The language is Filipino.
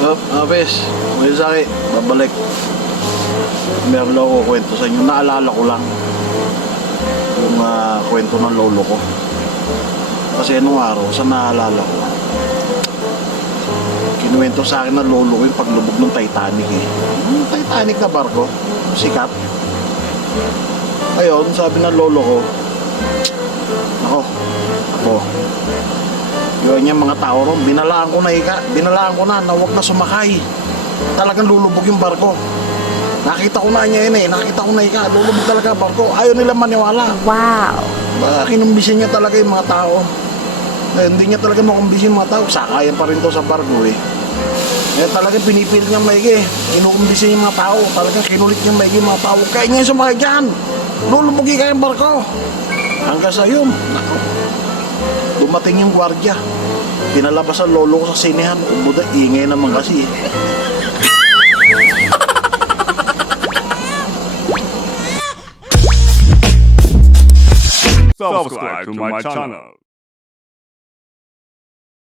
Bes, may saki, babalik. Meron lang ako kwento sa inyo. Naalala ko lang yung kwento ng lolo ko. Kasi anong araw, sa naalala ko, kinuwento sa akin ng lolo ko yung paglubog ng Titanic eh. Yung Titanic na barko, sikat. Ayun, sabi ng lolo ko, ako, yun yung mga tao ron, binalaan ko na huwag na sumakay. Talagang lulubog yung barko. Nakita ko na niya yun eh, lulubog talaga barko. Ayaw nila maniwala. Wow! Baka kinumbisin niya talaga yung mga tao. Hindi niya talaga makumbisin yung mga tao. Sakayan pa rin to sa barko eh. Talagang pinipil niya maigi. Inukumbisin yung mga tao. Talagang kinulit niya maigi yung mga tao. Kaya niya yung sumakay dyan. Lulubugi kayo yung barko. Hanggang sa yun, naku, dumating yung gwardiya. Pinalabas ang lolo ko sa sinehan. Buda, ingay naman kasi eh. Subscribe to my channel.